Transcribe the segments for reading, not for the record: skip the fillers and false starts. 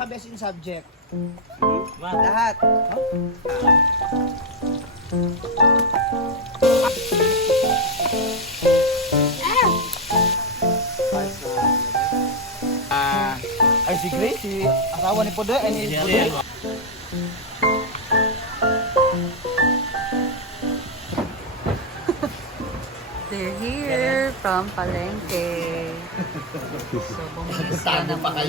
Best in subject. Lahat. Ay si Gracie, asawa ni Pude, ay ni Pude. They're here from Palengke. So, bumili sila ng mga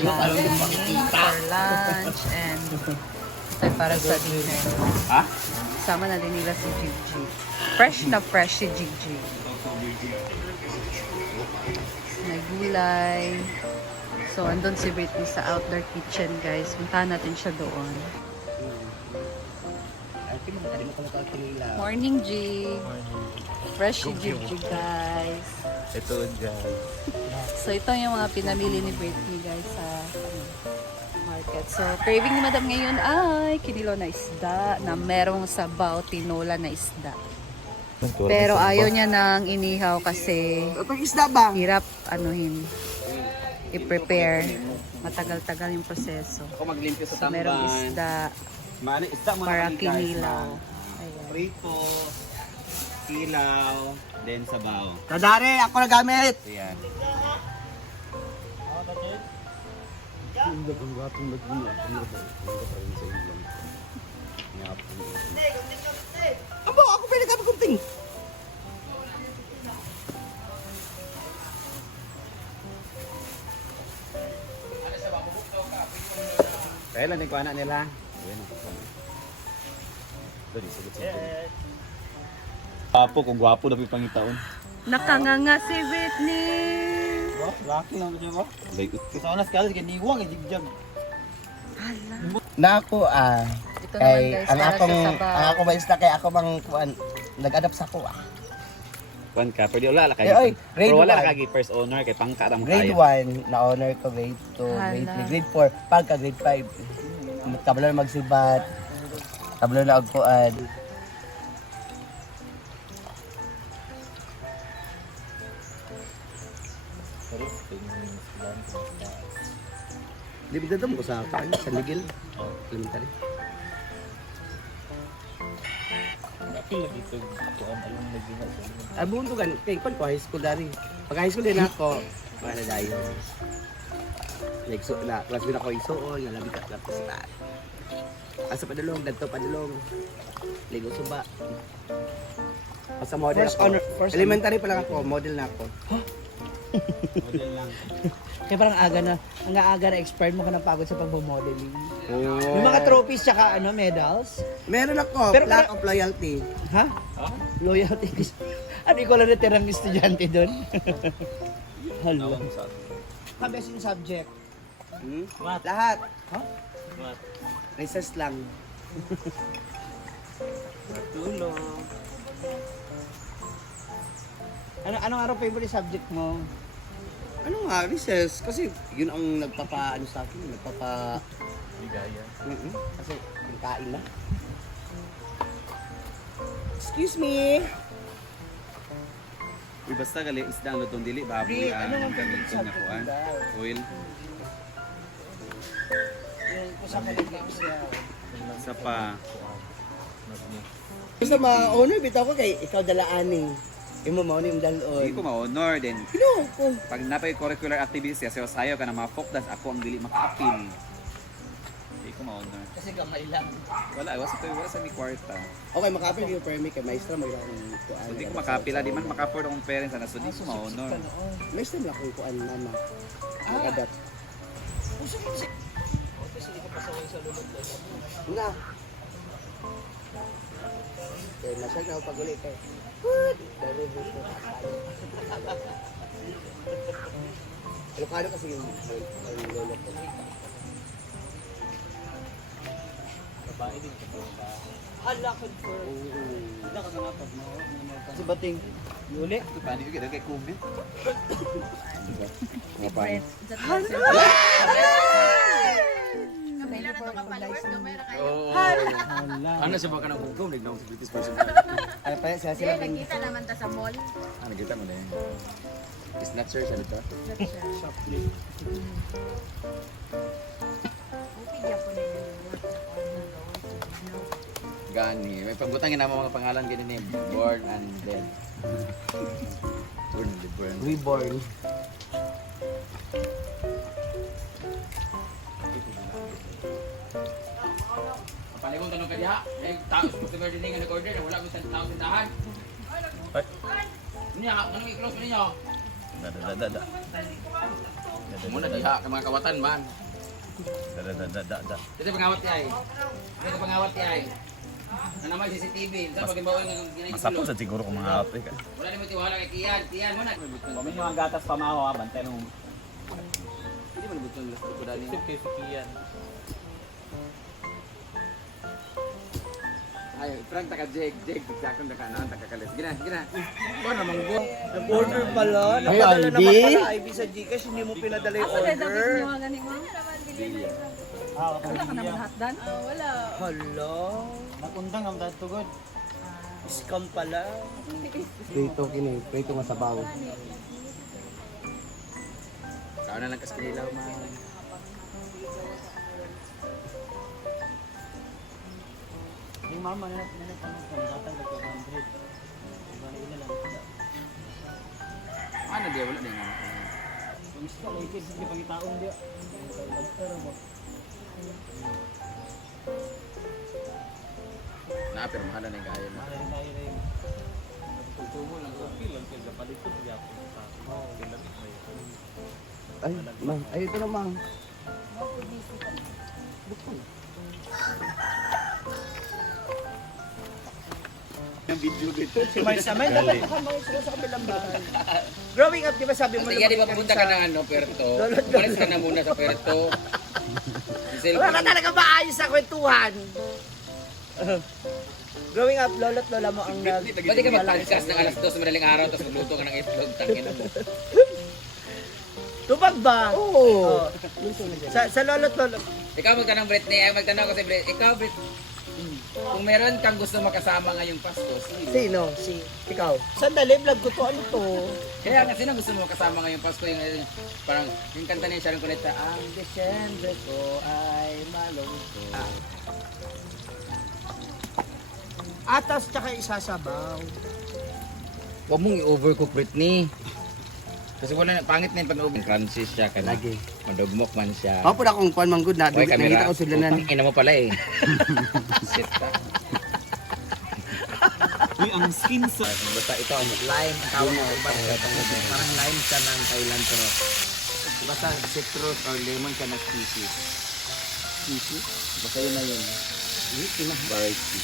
for lunch and ito para sa dinner. Ha? Sama na din nila si Gigi. Fresh na fresh si Gigi. May gulay. So, andun si Britney sa outdoor kitchen, guys. Puntahan natin siya doon. Morning, G. Fresh si Gigi, guys. Ito dyan. So, ito yung mga pinamili ni Britney, guys, sa market. So, craving ni Madam ngayon ay kinilaw na isda na merong sabaw, tinola na isda. Pero ayaw niya nang inihaw kasi Pag-isda ba? hirap anuhin, i-prepare. Matagal-tagal yung proseso. Ako maglimpyo sa So, merong tamban. isda Mano, isda mo para na kami, guys, kinilaw. ma'am. Ayan. Prito, kilaw, then sabaw. Kadari, ako na gamit. Ayan. Abo, ako pwede ka pagkunting. Kailan ni kuha na nila? Ayan. Sorry, sagot. Gwapo, kung gwapo na pangitaon. Nakanganga si Britney. Laki lang siya ba? Layot. Sa unas ka, ganiwang, idigjag. Hala. Nako Ito naman, guys, ang para akong sa sabaw. ang ako ba isda kay ako bang kuan nag-adapt sa ko Kuan ka, pwede wala ka. Eh, oy, grade Pero wala one. ka kay first owner kay pangka mo Grade kaya. 1 na honor ko, grade 2, grade Hala. 3, grade 4, pagka grade 5 tablo na magsubat, tablo na og kuan. Di ba dadam ko sa kain, sa Miguel? Elementary. Abun to gan, kay kon ko high school dari. Pag high school din ako, para dayon. Like so na, class din ako isuon, nga labi ka tapos ta. Asa padulong, dadto padulong. Ligo suba. Asa model First ako. honor- first Elementary pa lang ako, model na ako. Model lang. Kaya parang aga na, ang aga na expired mo ka ng pagod sa pagmo-modeling. Oh. Yung mga trophies tsaka medals. Meron ako, Pero plaque of loyalty. Ha? Loyalty. Ano, ikaw lang natirang estudyante doon? Hala. Best in subject. Hmm? Lahat. Recess lang. Tulong. Anong araw favorite subject mo? Ano nga, recess. Kasi yun ang nagpapa, sa akin, Ligaya. Kasi yung kain na. Excuse me. Uy, basta gali isda ang lutong dili baboy Ano ang ang favorite gamiton niya subject kuan. mo daw? Oil. Yung kusang kaligam siya. Sa pa. Basta ma-honor bitaw ko kay ikaw dalaani. Imo mao ni Hindi dalon. ko ma-honor din. Pino ko. Pag napay curricular activities siya sayo ka na ma-focus ako ang dili maka-appeal. Hindi ko ma-honor. Kasi gamay lang. Wala sa mi kwarta. Okay, makapil yung permit kay maestra mo lang kuan. So di ko makapil di man maka-afford akong parents na so di ko ma-honor. Maestra mo lang kung kuan mama. Mag-adapt. Nga. Kaya masyag na ako pag-uli kay. What? Dari mo siya kakalo. Ilocano kasi yung lolo ko. Hala, confirm. Kasi bating. Uli? Ito pa di kita kay comment. Brent. Oo. Ano siya baka nang hukom nignaw sa British person. Ay pa siya sila din. Kita naman ta sa mall. Ano kita mo din. Snatcher siya dito. That's siya. Gani. May pagutangin na mga pangalan ganyan ni Born and Dead. Born and Dead. Born. Reborn. Paligong tanong ka diha. May tao sa customer din nga nag-order na wala mo tao sa tahan. Niya, anong i-close mo ninyo? Da. Muna diha ka mga kawatan man. Da. Dito pangawat ti ay. Dito pangawat ti ay. Ano naman CCTV, sa pag ibaw ng ginay. Masapos sa siguro kung mga ape ka. Wala ni mo tiwala kay Tiyan mo na. Kami mga gatas pamaho ha, bantay mo. Hindi mo nabutong gusto ko dali. Sikiyan. Ay, Frank taka jeg, sakon na kanaan taka kalis. Gina. Ba naman go? Nag-order pala. Ay, Napadala Aldi. naman pala IB sa Gcash. Hindi mo pinadala yung order. Wala ka naman hatdan? Hala. Nakundang ang datugod. Scam pala. Prito kini, prito nga sabaw. Kao na lang kaskinilaw man. Yung mama na ano sa batang ko 200. Wala ina lang. Ano dia wala din nga. Yung isa lagi kids di pangitaon dia. Pero mo. Na pero mahal na yung gaya mo. Mahal tayo rin. Tutumo lang okay lang kaya palito siya. Ay, mang, ay ito na mang. Si Marisa May dapat makamay sila sa kabilang bahay. Growing up, di ba sabi mo Sige, di ba pupunta ka ng ano, Puerto? Umalis ka na muna sa Puerto. Wala ka talaga maayos sa kwentuhan. Growing up, lolo't lola mo ang nag... Ba't di ka mag-podcast ng alas 2 madaling araw tapos magluto ka ng itlog? Tangin mo. Tubag ba? Oo. Sa lolo't lolo. Ikaw magtanong Britney, ay magtanong ko si Britney. Ikaw Britney, kung meron kang gusto makasama ngayong Pasko, sino? Sino? Ikaw. Sandali, vlog ko to. Ano to? Kaya nga, sino gusto mo makasama ngayong Pasko? Yung, parang, yung kanta niya Sharon Cuneta, ang Desyembre ko ay malungkot. Atas tsaka isasabaw. Huwag mong i-overcook, Britney. Kasi wala na, pangit na yung pag-over. Francis siya, ka na. Lagi. Mandugmok man siya. Ako po na kung kuan man good na. Hoy, Nakita ko sila na. Ina mo pala eh. Shit ka. Uy, ang skin sa... Basta ito, lime. Tawag mo. Parang lime siya ng Thailand pero basta citrus or lemon siya na species. Species? Basta yun na yun. Variety.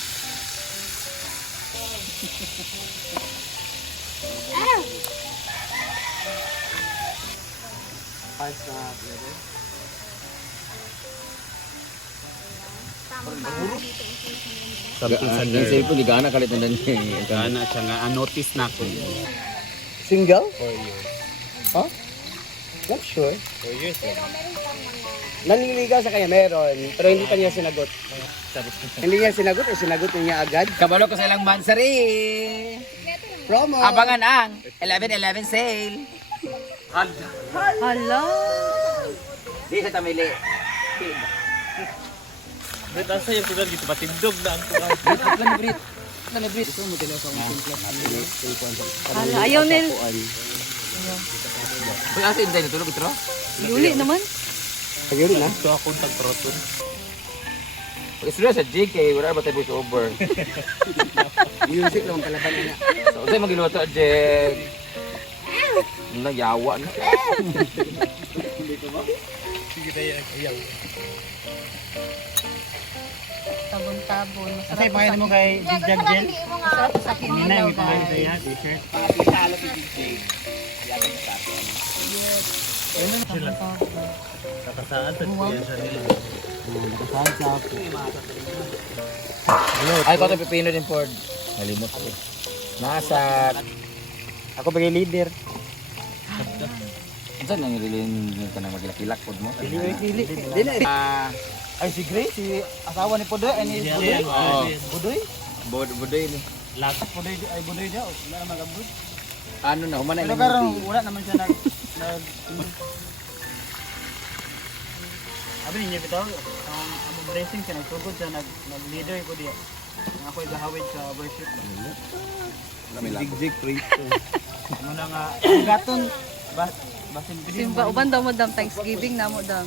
Yung cellphone, gana kalit na niya. Gana siya nga, notice na ko. Single? Huh? Not sure. 4 years. Nanliligaw sa kanya, meron. Pero hindi pa niya sinagot. Hindi niya sinagot o sinagot niya agad. Kabalo ko sa ilang bansari. Promo! Abangan ang 11-11 sale. Hala! Di sa Tamili. Brit, asa yung tulad dito? Patindog na ang tuwa. Brit. Ito mo tinaw sa Hala, ayaw nil. Uy, asa yung dahil tulog ito? Yuli naman. Ayun na. Ito akong tag-proton. Pag isura sa JK, wala ba tayo voice over? Music naman palaban niya. So, sa'yo magiluto, Jek. Ano, yawa na. Sige tayo, ayaw. Tabon-tabon. Kasi pangalan mo kay Big Jag Gel? Masarap sa kinilaw, guys. t-shirt. Pakisalo si DJ. Kakasaan, tapos yan siya nila. Ay, pato pipino din, Ford. Nalimot ko. Nasa... Ako bagay leader. Saan nang nililin ka na magilak-ilak, Ford mo? Dili. Ay, si Grace, si asawa ni Pudoy, ay ni Pudoy. Oo. Pudoy? Budoy ni. Lakas Pudoy, ay Pudoy daw. Wala naman magabud. Ano na, humana Pero yung karong wala naman siya nag... Abi niya bitaw, ang blessing siya, nagtugod siya, nag-leader ko diya. Ako yung gahawid sa worship. Zig-zig prito. Muna nga, ang gaton, basin bilhin Simba, uban daw mo dam, Thanksgiving na mo dam.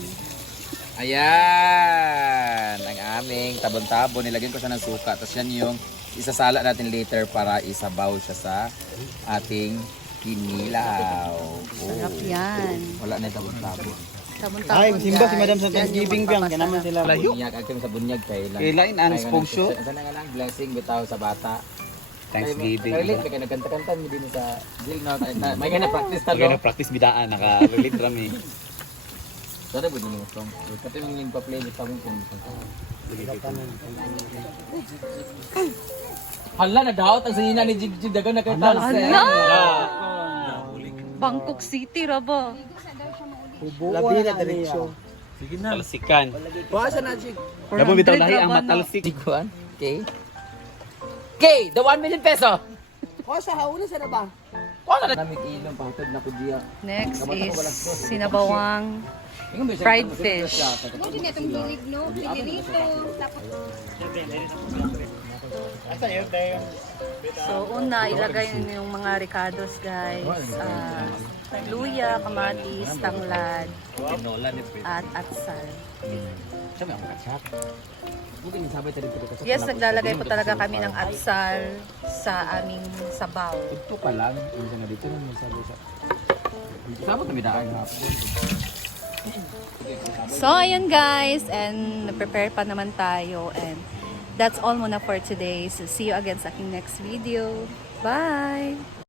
Ayan, ang aming tabon-tabon. Nilagyan ko siya ng suka. Tapos yan yung isasala natin later para isabaw siya sa ating kinilaw. Sarap yan. Wala na yung tabon-tabon. Tabon-tabon, Ay, simba si guys. Madam sa Yan Thanksgiving yung biyang, kaya naman sila. Bunyag, agad sa bunyag kay lang. Kailain, unspoke show. Sana nga lang, blessing bitaw sa bata. Thanksgiving. Kaya may kinagkanta-kanta mo din sa Jill na. May nga na-practice talo. practice bidaan, naka-relate rami. Sana ba din yung song? Kasi yung nagpa-play ni Pamong kung hala, nag-out ang sinina ni Jigjig. Dagan na kayo Hala! Bangkok City, raba. Labi na diretsyo. Talsikan. Bukas na, Jig. Damo bitaw lahi 400 ang raba, no? matalsik. Tiguan. Okay. Okay, the 1 million peso. Bukas sa hauna sa na ba? Wala na. Namig ilong, pahutod na ko diya. Next is sinabawang fried fish. Mo din itong dulig, no? Pinirito. Tapos, So, una, ilagay niyo yung mga ricados, guys. Luya, kamatis, tanglad, at atsal. Sabi ang katsak. Bukid yung sabay tayo dito. Yes, naglalagay po talaga kami ng atsal sa aming sabaw. Ito pa lang. Yung na dito naman sabi sa... Sabot na bidaan hapon. So, ayan guys, and prepare pa naman tayo, and that's all muna for today. So, see you again sa aking next video. Bye!